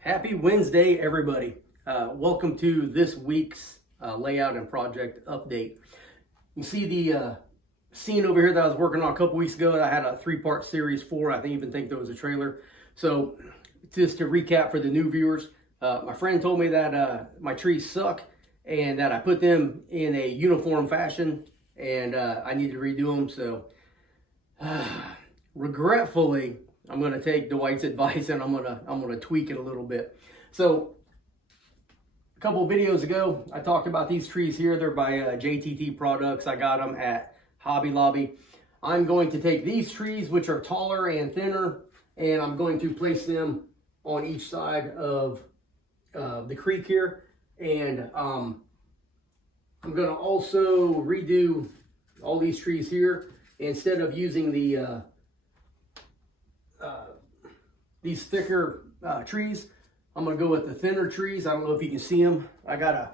Happy Wednesday, everybody. Welcome to this week's layout and project update. You see the scene over here that I was working on a couple weeks ago that I had a three-part series for. I even think there was a trailer. So just to recap for the new viewers, my friend told me that my trees suck and that I put them in a uniform fashion and I need to redo them. So regretfully, I'm going to take Dwight's advice and I'm going to tweak it a little bit. So a couple of videos ago, I talked about these trees here. They're by JTT Products. I got them at Hobby Lobby. I'm going to take these trees, which are taller and thinner, and I'm going to place them on each side of the creek here. And I'm going to also redo all these trees here. Instead of using the these thicker trees, I'm going to go with the thinner trees. I don't know if you can see them. I got a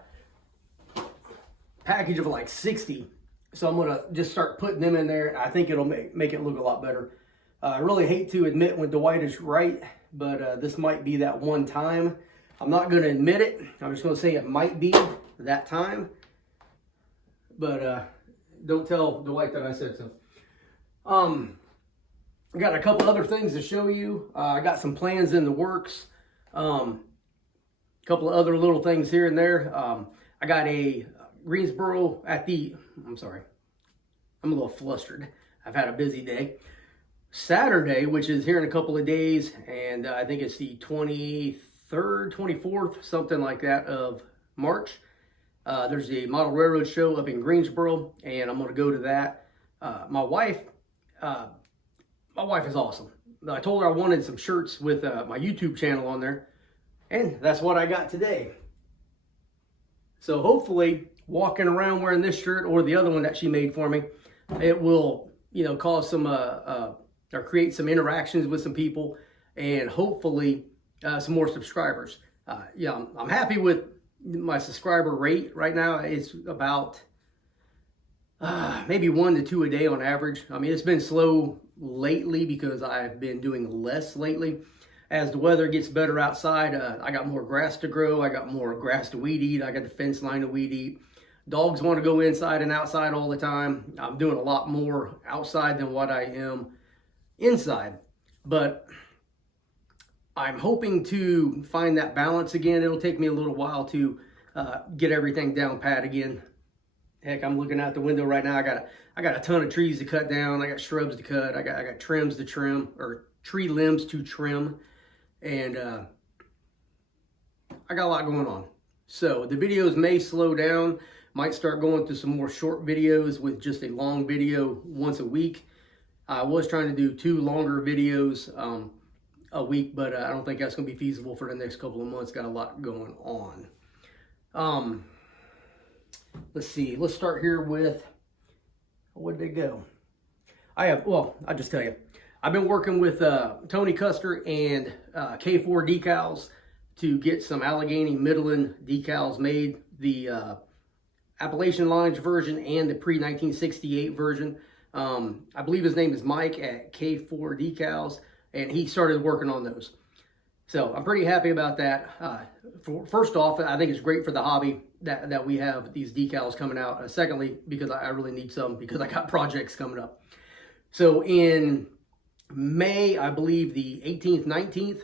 package of like 60. So I'm going to just start putting them in there. I think it'll make it look a lot better. I really hate to admit when Dwight is right, but this might be that one time. I'm not going to admit it. I'm just going to say it might be that time. But don't tell Dwight that I said so. I got a couple other things to show you. I got some plans in the works. A couple of other little things here and there. I got a Greensboro I'm a little flustered. I've had a busy day. Saturday, which is here in a couple of days, and I think it's the 23rd, 24th, something like that of March. There's a model railroad show up in Greensboro, and I'm going to go to that. My wife is awesome. I told her I wanted some shirts with my YouTube channel on there, and that's what I got today. So hopefully, walking around wearing this shirt or the other one that she made for me, it will, cause some or create some interactions with some people, and hopefully some more subscribers. I'm happy with my subscriber rate right now. It's about maybe 1 to 2 a day on average. I mean, it's been slow lately because I've been doing less lately. As the weather gets better outside, I got more grass to grow. I got more grass to weed eat. I got the fence line to weed eat. Dogs want to go inside and outside all the time. I'm doing a lot more outside than what I am inside. But I'm hoping to find that balance again. It'll take me a little while to get everything down pat again. Heck, I'm looking out the window right now. I got a ton of trees to cut down. I got shrubs to cut. I got trims to trim, or tree limbs to trim, and I got a lot going on. So the videos may slow down. Might start going to some more short videos with just a long video once a week. I was trying to do 2 longer videos a week, but I don't think that's going to be feasible for the next couple of months. Got a lot going on. Let's see. Let's start here with, where did they go? I'll just tell you. I've been working with Tony Custer and K4 decals to get some Allegheny Midland decals made. The Appalachian Lines version and the pre-1968 version. I believe his name is Mike at K4 Decals, and he started working on those. So I'm pretty happy about that. First off, I think it's great for the hobby that we have these decals coming out. Secondly, because I really need some because I got projects coming up. So in May, I believe the 18th, 19th,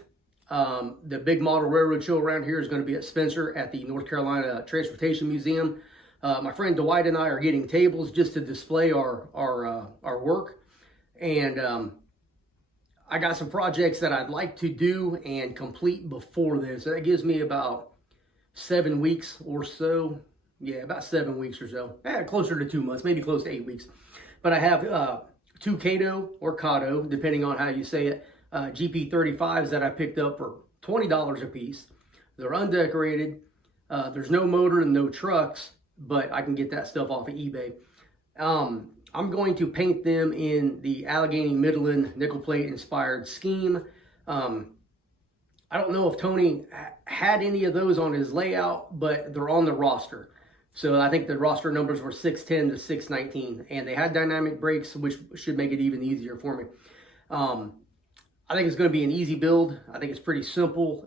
the big model railroad show around here is going to be at Spencer at the North Carolina Transportation Museum. My friend Dwight and I are getting tables just to display our work. And I got some projects that I'd like to do and complete before this. So that gives me about 7 weeks or so. Yeah, about 7 weeks or so. Closer to 2 months, maybe close to 8 weeks. But I have 2 Cato or Cato, depending on how you say it, GP35s that I picked up for $20 a piece. They're undecorated. There's no motor and no trucks, but I can get that stuff off of eBay. I'm going to paint them in the Allegheny Midland nickel plate inspired scheme. I don't know if Tony had any of those on his layout, but they're on the roster. So I think the roster numbers were 610 to 619, and they had dynamic brakes, which should make it even easier for me. I think it's going to be an easy build. I think it's pretty simple.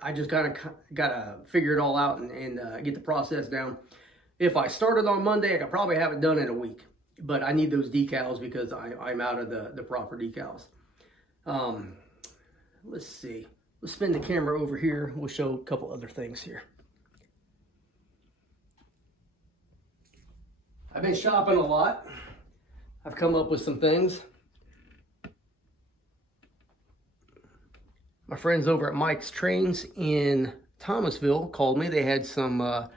I just gotta figure it all out and get the process down. If I started on Monday, I could probably have it done in a week. But I need those decals because I'm out of the proper decals. Let's see. Let's spin the camera over here. We'll show a couple other things here. I've been shopping a lot. I've come up with some things. My friends over at Mike's Trains in Thomasville called me. They had some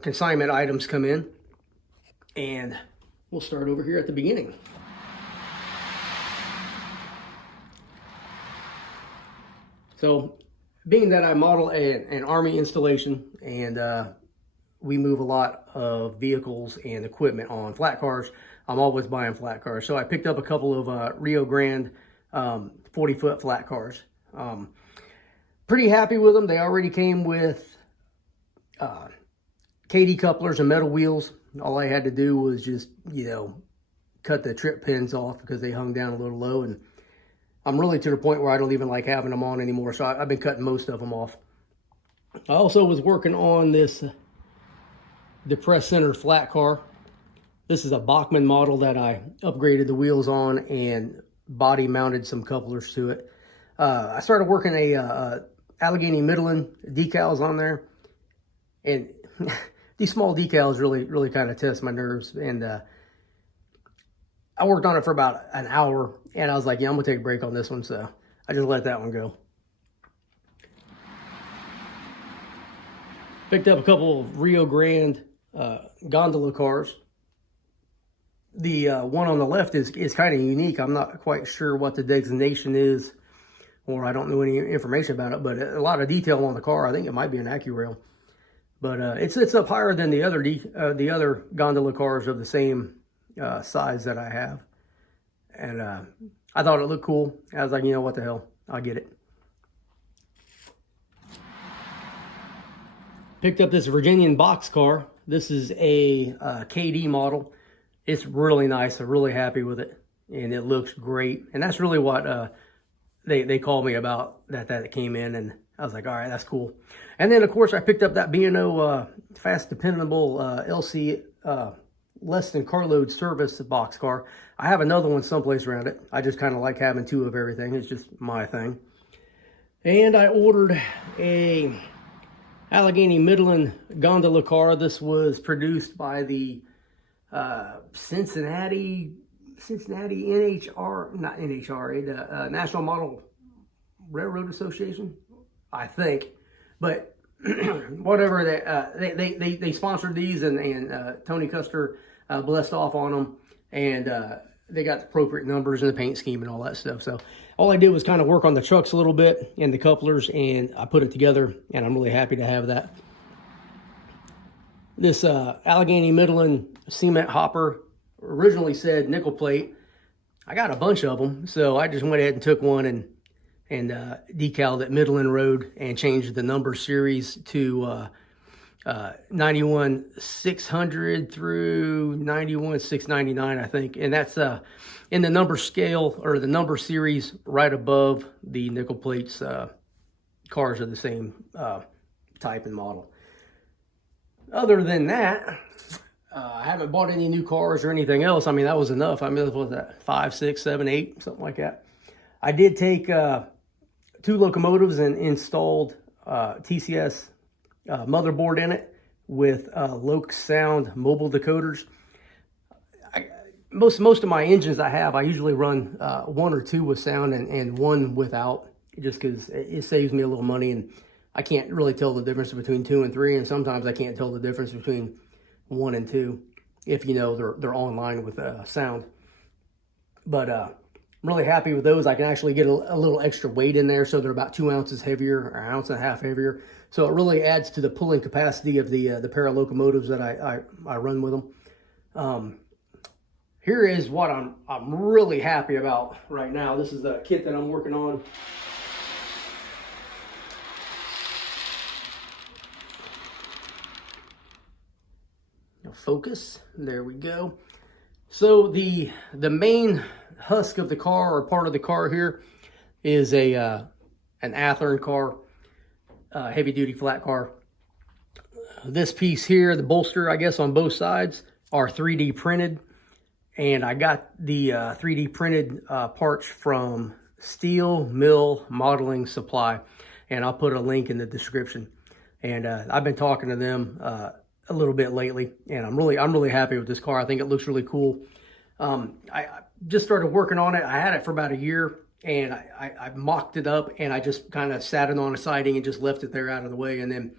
consignment items come in. And we'll start over here at the beginning. So, being that I model an Army installation and we move a lot of vehicles and equipment on flat cars, I'm always buying flat cars. So I picked up a couple of Rio Grande 40-foot flat cars. Pretty happy with them. They already came with KD couplers and metal wheels. All I had to do was just, cut the trip pins off because they hung down a little low, and I'm really to the point where I don't even like having them on anymore, so I've been cutting most of them off. I also was working on this depressed center flat car. This is a Bachmann model that I upgraded the wheels on and body mounted some couplers to it. I started working a Allegheny Midland decals on there, and these small decals really kind of test my nerves, and I worked on it for about an hour, and I was like, yeah, I'm gonna take a break on this one, so I just let that one go. Picked up a couple of Rio Grande gondola cars. The one on the left is kind of unique. I'm not quite sure what the designation is, or I don't know any information about it, but a lot of detail on the car. I think it might be an AccuRail, but it's up higher than the other gondola cars of the same size that I have, and I thought it looked cool. I was like, you know what the hell, I'll get it. Picked up this Virginian box car. This is a KD model. It's really nice. I'm really happy with it, and it looks great. And that's really what they called me about that it came in, and I was like, all right, that's cool. And then of course I picked up that B&O fast dependable LC less than carload service box car. I have another one someplace around it. I just kind of like having two of everything. It's just my thing. And I ordered a Allegheny Midland gondola car. This was produced by the Cincinnati NHR, not NHRA, the National Model Railroad Association, I think. But whatever, they sponsored these, and Tony Custer blessed off on them, and they got the appropriate numbers and the paint scheme and all that stuff. So all I did was kind of work on the trucks a little bit and the couplers, and I put it together, and I'm really happy to have that. This Allegheny Midland cement hopper originally said nickel plate. I got a bunch of them, so I just went ahead and took one and decaled it Midland Road and changed the number series to 91,600 through 91,699, I think. And that's in the number scale, or the number series, right above the nickel plates. Cars are the same type and model. Other than that, I haven't bought any new cars or anything else. I mean, that was enough. I mean, what was that? 5, 6, 7, 8, something like that. I did take 2 locomotives and installed TCS motherboard in it with Loc Sound mobile decoders. Most of my engines I usually run 1 or 2 with sound and 1 without, just because it saves me a little money, and I can't really tell the difference between 2 and 3, and sometimes I can't tell the difference between 1 and 2 if they're online with sound. But I'm really happy with those. I can actually get a little extra weight in there, so they're about 2 ounces heavier, or 1.5 ounces heavier. So it really adds to the pulling capacity of the pair of locomotives that I run with them. Here is what I'm really happy about right now. This is the kit that I'm working on. Focus, there we go. So the main husk of the car, or part of the car here, is an Athearn car, heavy duty flat car. This piece here, the bolster, I guess, on both sides are 3D printed. And I got the 3D printed parts from Steel Mill Modeling Supply. And I'll put a link in the description. And I've been talking to them a little bit lately, and I'm really happy with this car. I think it looks really cool. I just started working on it. I had it for about a year, and I mocked it up, and I just kind of sat it on a siding and just left it there out of the way. And then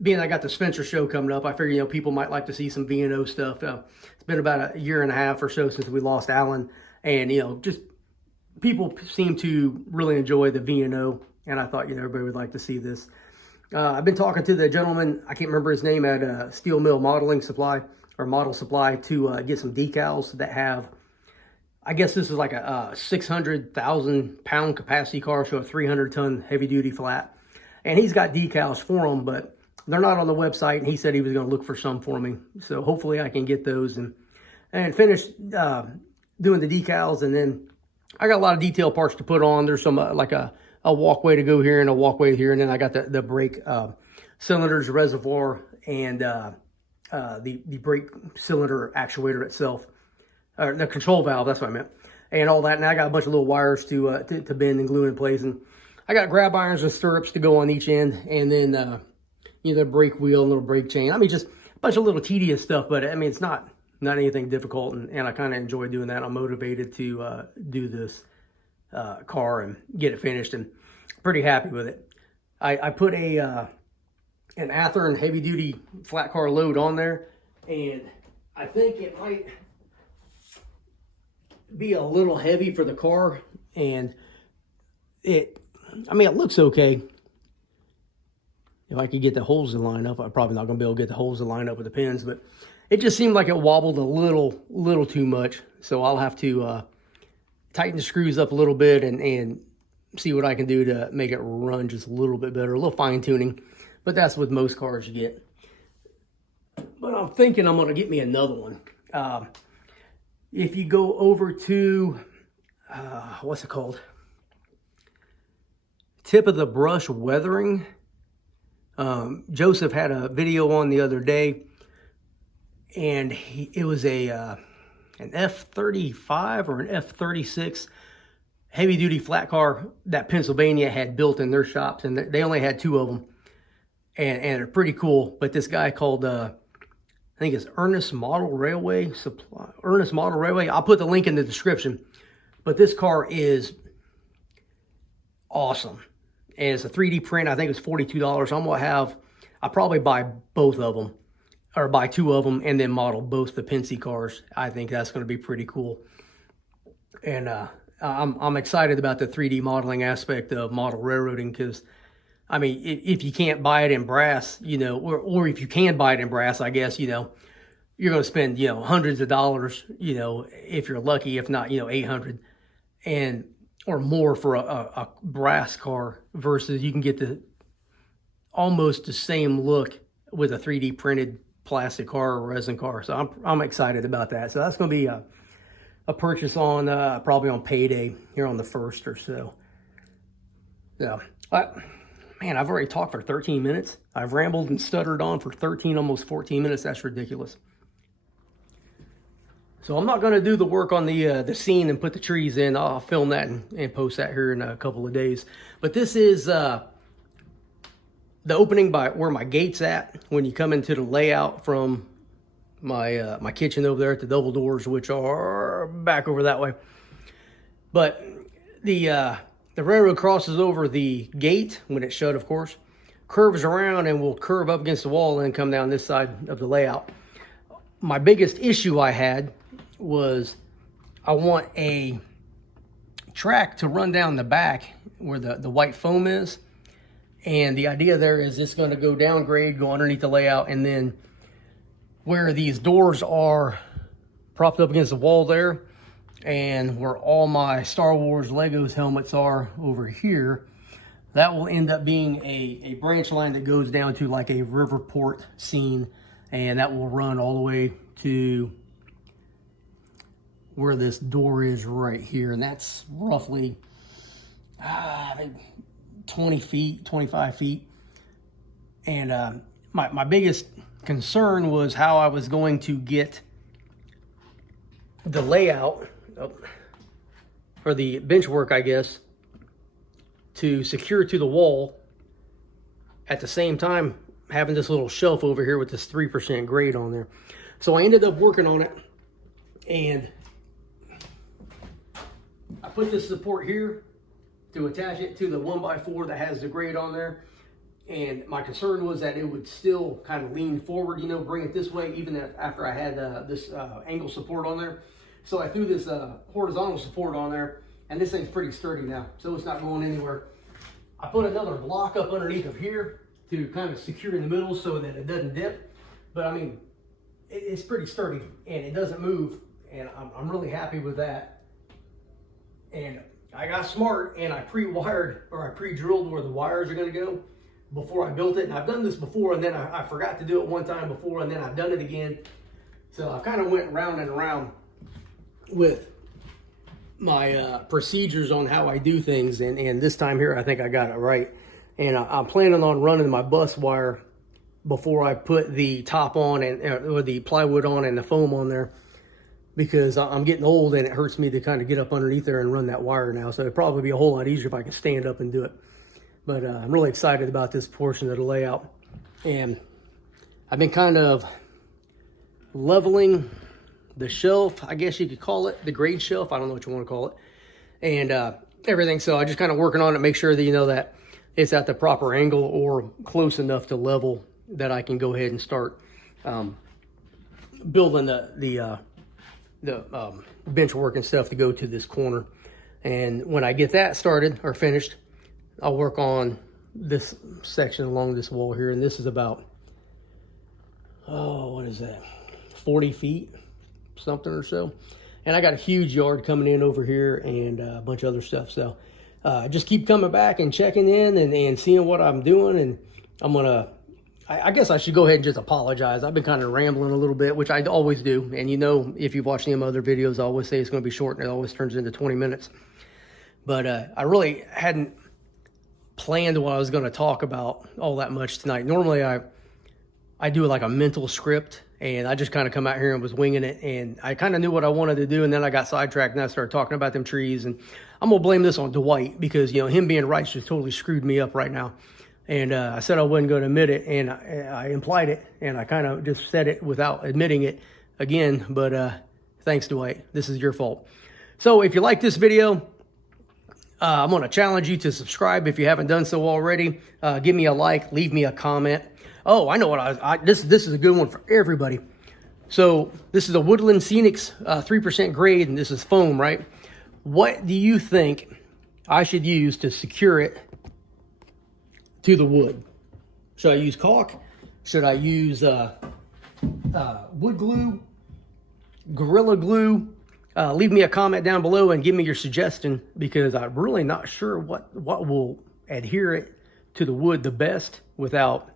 being I got the Spencer show coming up, I figured, you know, people might like to see some V&O stuff. It's been about a year and a half or so since we lost Alan, and, you know, just people seem to really enjoy the V&O, and I thought, you know, everybody would like to see this. I've been talking to the gentleman, I can't remember his name, at Steel Mill Modeling Supply, or Model Supply, to get some decals that have, I guess this is like a 600,000 pound capacity car, so a 300 ton heavy duty flat. And he's got decals for them, but they're not on the website, and he said he was going to look for some for me. So hopefully I can get those and finish doing the decals. And then I got a lot of detail parts to put on. There's some like a walkway to go here and a walkway here. And then I got the brake cylinders, reservoir, and the brake cylinder actuator itself. Or the control valve, that's what I meant. And all that. And I got a bunch of little wires to bend and glue in place. And I got grab irons and stirrups to go on each end. And then, you know, the brake wheel and little brake chain. I mean, just a bunch of little tedious stuff. But, I mean, it's not anything difficult. And I kind of enjoy doing that. I'm motivated to do this car and get it finished. And pretty happy with it. I put an Athearn heavy duty flat car load on there. And I think it might be a little heavy for the car. And it looks okay. If I could get the holes to line up, I'm probably not going to be able to get the holes to line up with the pins, but it just seemed like it wobbled a little too much. So I'll have to tighten the screws up a little bit and see what I can do to make it run just a little bit better, a little fine tuning. But that's what most cars you get. But I'm thinking I'm going to get me another one. If you go over to, what's it called? Tip of the Brush Weathering. Joseph had a video on the other day, and it was an F-35 or an F-36 heavy-duty flat car that Pennsylvania had built in their shops, and they only had 2 of them, and they're pretty cool. But this guy called, I think it's Earnest Model Railway Supply. Earnest Model Railway. I'll put the link in the description. But this car is awesome. And it's a 3D print. I think it's $42. I'll probably buy both of them, or buy 2 of them, and then model both the Penske cars. I think that's going to be pretty cool. And I'm excited about the 3D modeling aspect of model railroading, because, I mean, if you can't buy it in brass, you know, or if you can buy it in brass, I guess, you know, you're going to spend, you know, hundreds of dollars, you know, if you're lucky, if not, you know, 800 or more for a brass car, versus you can get almost the same look with a 3D printed plastic car or resin car. So I'm excited about that. So that's going to be a purchase on probably on payday here on the 1st or so. Yeah, man, I've already talked for 13 minutes. I've rambled and stuttered on for 13, almost 14 minutes. That's ridiculous. So I'm not going to do the work on the scene and put the trees in. I'll film that and post that here in a couple of days. But this is the opening by where my gate's at when you come into the layout from my kitchen over there at the double doors, which are back over that way. But the railroad crosses over the gate when it's shut, of course, curves around and will curve up against the wall and come down this side of the layout. My biggest issue I had was I want a track to run down the back where the white foam is. And the idea there is it's going to go down grade, go underneath the layout, and then where these doors are propped up against the wall there, and where all my Star Wars Legos helmets are over here, that will end up being a branch line that goes down to like a riverport scene, and that will run all the way to where this door is right here. And that's roughly maybe 20 feet, 25 feet. And my biggest concern was how I was going to get the layout, or the bench work, I guess, to secure to the wall at the same time having this little shelf over here with this 3% grade on there. So I ended up working on it, and I put this support here to attach it to the 1x4 that has the grade on there. And my concern was that it would still kind of lean forward, you know, bring it this way, even after I had this angle support on there. So I threw this horizontal support on there, and this thing's pretty sturdy now, so it's not going anywhere. I put another block up underneath of here to kind of secure in the middle so that it doesn't dip. But I mean, it's pretty sturdy and it doesn't move, and I'm really happy with that. And I got smart and I pre-wired, or I pre-drilled where the wires are going to go before I built it. And I've done this before, and then I forgot to do it one time before, and then I've done it again. So I kind of went round and around with my procedures on how I do things, and this time here I think I got it right. And I'm planning on running my bus wire before I put the top on, or the plywood on and the foam on there, because I'm getting old and it hurts me to kind of get up underneath there and run that wire now. So it'd probably be a whole lot easier if I could stand up and do it. But I'm really excited about this portion of the layout, and I've been kind of leveling the shelf, I guess you could call it, the grade shelf. I don't know what you want to call it, and everything. So I just kind of working on it, make sure that, you know, that it's at the proper angle or close enough to level that I can go ahead and start building the bench work and stuff to go to this corner. And when I get that started or finished, I'll work on this section along this wall here. And this is about, what is that, 40 feet, something or so. And I got a huge yard coming in over here, and a bunch of other stuff. So just keep coming back and checking in and seeing what I'm doing. And I'm gonna, I guess I should go ahead and just apologize. I've been kind of rambling a little bit, which I always do. And you know, if you've watched any of my other videos, I always say it's gonna be short, and it always turns into 20 minutes. But I really hadn't planned what I was gonna talk about all that much tonight. Normally I do like a mental script, and I just kind of come out here and was winging it, and I kind of knew what I wanted to do, and then I got sidetracked and I started talking about them trees. And I'm gonna blame this on Dwight, because, you know, him being right just totally screwed me up right now. And I said I wasn't going to admit it, and I implied it, and I kind of just said it without admitting it again. But thanks, Dwight. This is your fault. So if you like this video, I'm going to challenge you to subscribe if you haven't done so already. Give me a like, leave me a comment. Oh, I know what this is a good one for everybody. So this is a Woodland Scenics 3% grade, and this is foam, right? What do you think I should use to secure it to the wood? Should I use caulk? Should I use wood glue, Gorilla Glue? Leave me a comment down below and give me your suggestion, because I'm really not sure what will adhere it to the wood the best without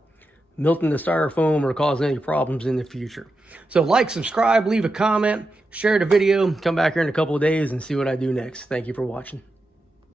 melting the styrofoam or causing any problems in the future. So like, subscribe, leave a comment, share the video, come back here in a couple of days and see what I do next. Thank you for watching.